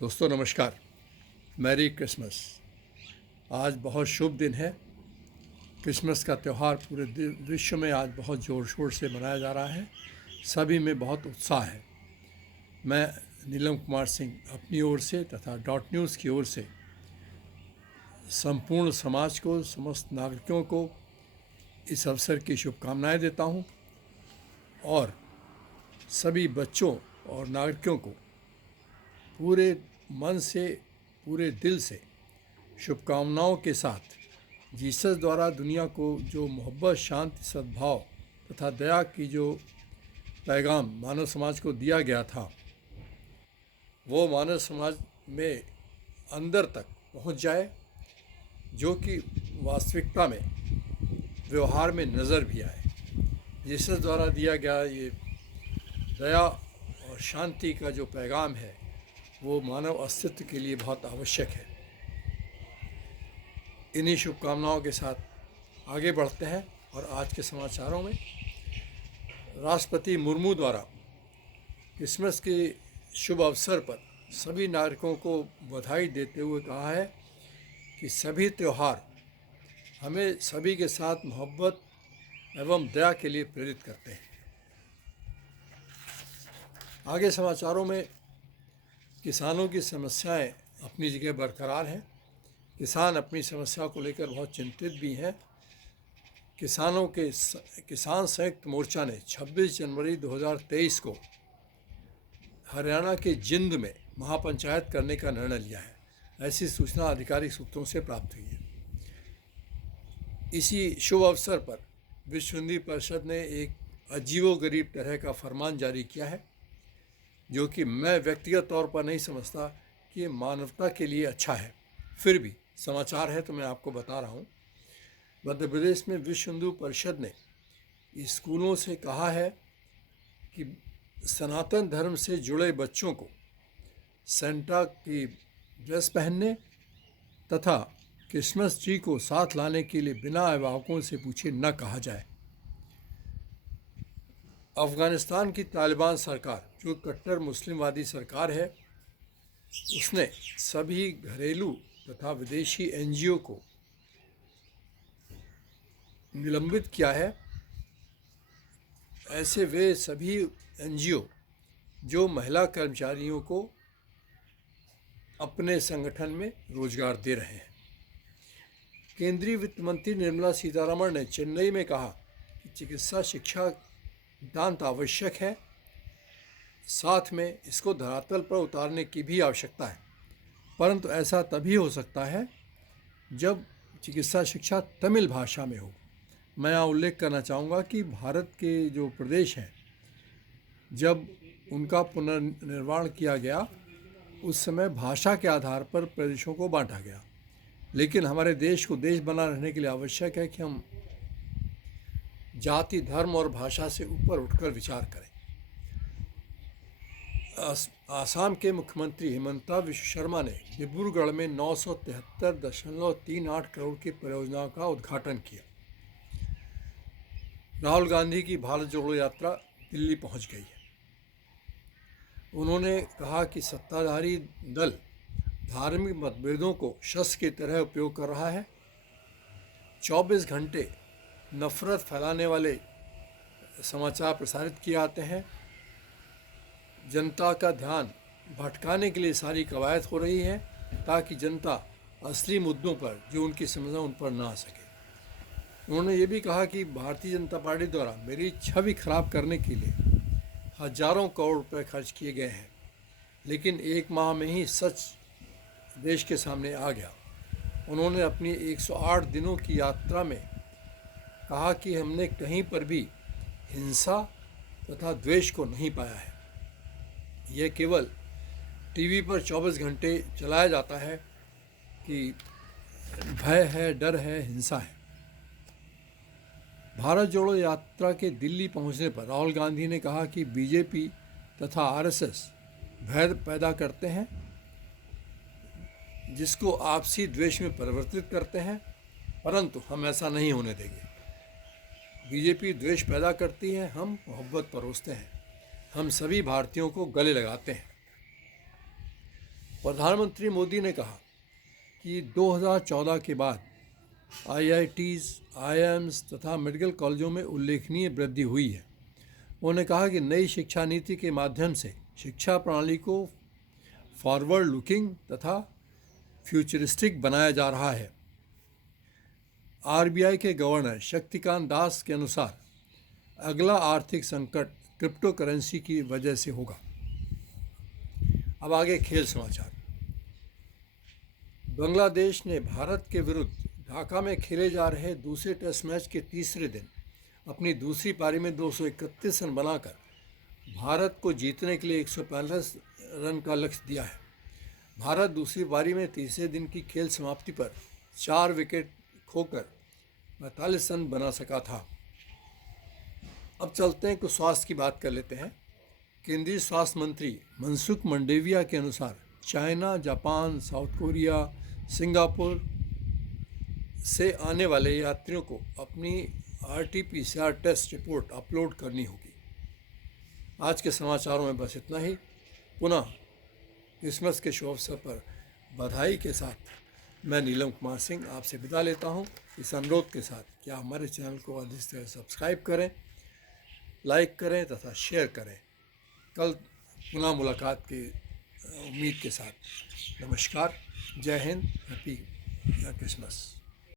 दोस्तों नमस्कार। Merry Christmas. आज बहुत शुभ दिन है। क्रिसमस का त्यौहार पूरे विश्व में आज बहुत ज़ोर शोर से मनाया जा रहा है। सभी में बहुत उत्साह है। मैं नीलम कुमार सिंह अपनी ओर से तथा डॉट न्यूज़ की ओर से संपूर्ण समाज को, समस्त नागरिकों को इस अवसर की शुभकामनाएं देता हूं और सभी बच्चों और नागरिकों को पूरे मन से, पूरे दिल से शुभकामनाओं के साथ जीसस द्वारा दुनिया को जो मोहब्बत, शांति, सद्भाव तथा दया की जो पैगाम मानव समाज को दिया गया था, वो मानव समाज में अंदर तक पहुंच जाए, जो कि वास्तविकता में व्यवहार में नज़र भी आए। जीसस द्वारा दिया गया ये दया और शांति का जो पैगाम है वो मानव अस्तित्व के लिए बहुत आवश्यक है। इन्हीं शुभकामनाओं के साथ आगे बढ़ते हैं और आज के समाचारों में राष्ट्रपति मुर्मू द्वारा क्रिसमस के शुभ अवसर पर सभी नागरिकों को बधाई देते हुए कहा है कि सभी त्यौहार हमें सभी के साथ मोहब्बत एवं दया के लिए प्रेरित करते हैं। आगे समाचारों में किसानों की समस्याएं अपनी जगह बरकरार हैं। किसान अपनी समस्या को लेकर बहुत चिंतित भी हैं। किसान संयुक्त मोर्चा ने 26 जनवरी 2023 को हरियाणा के जिंद में महापंचायत करने का निर्णय लिया है। ऐसी सूचना आधिकारिक सूत्रों से प्राप्त हुई है। इसी शुभ अवसर पर विश्व हिंदू परिषद ने एक अजीबोगरीब तरह का फरमान जारी किया है, जो कि मैं व्यक्तिगत तौर पर नहीं समझता कि ये मानवता के लिए अच्छा है। फिर भी समाचार है तो मैं आपको बता रहा हूँ। मध्य प्रदेश में विश्व हिंदू परिषद ने स्कूलों से कहा है कि सनातन धर्म से जुड़े बच्चों को सेंटा की ड्रेस पहनने तथा क्रिसमस ट्री को साथ लाने के लिए बिना अभिभावकों से पूछे न कहा जाए। अफ़गानिस्तान की तालिबान सरकार, जो कट्टर मुस्लिमवादी सरकार है, उसने सभी घरेलू तथा विदेशी एनजीओ को निलंबित किया है। ऐसे वे सभी एनजीओ जो महिला कर्मचारियों को अपने संगठन में रोजगार दे रहे हैं। केंद्रीय वित्त मंत्री निर्मला सीतारमण ने चेन्नई में कहा कि चिकित्सा शिक्षा नितांत आवश्यक है, साथ में इसको धरातल पर उतारने की भी आवश्यकता है, परंतु ऐसा तभी हो सकता है जब चिकित्सा शिक्षा तमिल भाषा में हो। मैं यहाँ उल्लेख करना चाहूँगा कि भारत के जो प्रदेश हैं, जब उनका पुनर्निर्माण किया गया उस समय भाषा के आधार पर प्रदेशों को बांटा गया, लेकिन हमारे देश को देश बना रहने के लिए आवश्यक है कि हम जाति, धर्म और भाषा से ऊपर उठकर विचार करें। आसाम के मुख्यमंत्री हिमंता विश्व शर्मा ने डिब्रूगढ़ में 973.38 करोड़ की परियोजनाओं का उद्घाटन किया। राहुल गांधी की भारत जोड़ो यात्रा दिल्ली पहुंच गई है। उन्होंने कहा कि सत्ताधारी दल धार्मिक मतभेदों को शस्त्र की तरह उपयोग कर रहा है। 24 घंटे नफरत फैलाने वाले समाचार प्रसारित किए जाते हैं। जनता का ध्यान भटकाने के लिए सारी कवायद हो रही है ताकि जनता असली मुद्दों पर, जो उनकी समस्या, उन पर ना आ सके। उन्होंने ये भी कहा कि भारतीय जनता पार्टी द्वारा मेरी छवि खराब करने के लिए हजारों करोड़ रुपए खर्च किए गए हैं, लेकिन एक माह में ही सच देश के सामने आ गया। उन्होंने अपनी 108 दिनों की यात्रा में कहा कि हमने कहीं पर भी हिंसा तथा द्वेष को नहीं पाया है। यह केवल टीवी पर 24 घंटे चलाया जाता है कि भय है, डर है, हिंसा है। भारत जोड़ो यात्रा के दिल्ली पहुंचने पर राहुल गांधी ने कहा कि बीजेपी तथा आरएसएस भय पैदा करते हैं, जिसको आपसी द्वेष में परिवर्तित करते हैं, परंतु हम ऐसा नहीं होने देंगे। बीजेपी द्वेष पैदा करती है, हम मोहब्बत परोसते हैं, हम सभी भारतीयों को गले लगाते हैं। प्रधानमंत्री मोदी ने कहा कि 2014 के बाद IITs, IIMs तथा मेडिकल कॉलेजों में उल्लेखनीय वृद्धि हुई है। उन्होंने कहा कि नई शिक्षा नीति के माध्यम से शिक्षा प्रणाली को फॉरवर्ड लुकिंग तथा फ्यूचरिस्टिक बनाया जा रहा है। RBI के गवर्नर शक्तिकांत दास के अनुसार अगला आर्थिक संकट क्रिप्टो करेंसी की वजह से होगा। अब आगे खेल समाचार। बांग्लादेश ने भारत के विरुद्ध ढाका में खेले जा रहे दूसरे टेस्ट मैच के तीसरे दिन अपनी दूसरी पारी में 231 रन बनाकर भारत को जीतने के लिए 145 रन का लक्ष्य दिया है। भारत दूसरी पारी में तीसरे दिन की खेल समाप्ति पर 4 विकेट खोकर 45 रन बना सका था। अब चलते हैं, कुछ स्वास्थ्य की बात कर लेते हैं। केंद्रीय स्वास्थ्य मंत्री मनसुख मंडाविया के अनुसार China, Japan, south Korea, Singapore से आने वाले यात्रियों को अपनी RT-PCR टेस्ट रिपोर्ट अपलोड करनी होगी। आज के समाचारों में बस इतना ही। पुनः क्रिसमस के शुभ अवसर पर बधाई के साथ मैं नीलम कुमार सिंह आपसे विदा लेता हूं, इस अनुरोध के साथ कि आप हमारे चैनल को अधिक से सब्सक्राइब करें, लाइक करें तथा शेयर करें। कल पुनः मुलाकात की उम्मीद के साथ नमस्कार, जय हिंद, हैप्पी क्रिसमस।